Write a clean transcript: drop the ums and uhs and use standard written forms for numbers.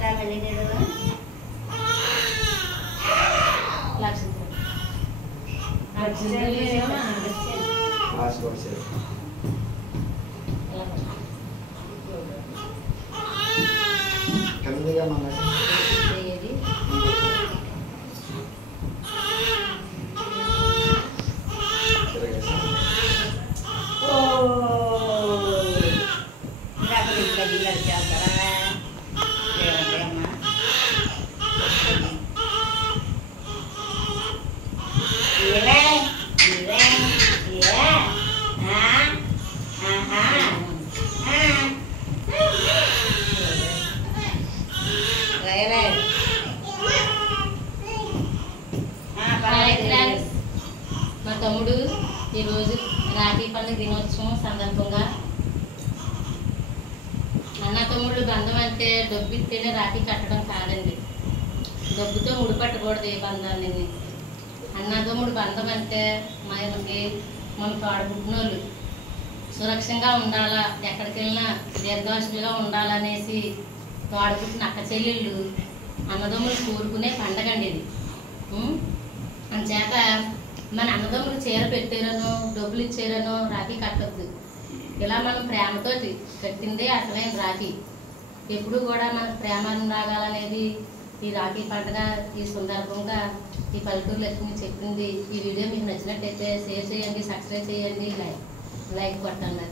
కదా మళ్ళీ నేను మా తమ్ముడు ఈరోజు రాఖీ పండుగ దినోత్సవం సందర్భంగా అన్న తమ్ముడు బంధం అంటే డబ్బు ఇస్తేనే రాఖీ కట్టడం కాదండి. డబ్బుతో ముడిపట్టకూడదు ఏ బంధాన్ని. అన్న తమ్ముడు బంధం అంటే మనకి మన తోడబుట్టినోళ్ళు సురక్షంగా ఉండాలా, ఎక్కడికి వెళ్ళినా దీర్ఘాయుషులుగా ఉండాలనేసి తోడబుట్టిన అక్క చెల్లెళ్ళు అన్నదమ్ములు కోరుకునే పండగ అండి ఇది. అందుచేత మన అన్నదమ్ములు చీర పెట్టారనో డబ్బులు ఇచ్చారనో రాఖీ కట్టొద్దు. ఇలా మనం ప్రేమతోటి కట్టిందే అసలైన రాఖీ. ఎప్పుడు కూడా మనకు ప్రేమానురాగాలనేది ఈ రాఖీ పండుగ ఈ సందర్భంగా ఈ పల్లెటూరు లక్ష్మి చెప్పింది. ఈ వీడియో మీకు నచ్చినట్టయితే షేర్ చేయండి, సబ్స్క్రైబ్ చేయండి, లైక్ కొట్టండి.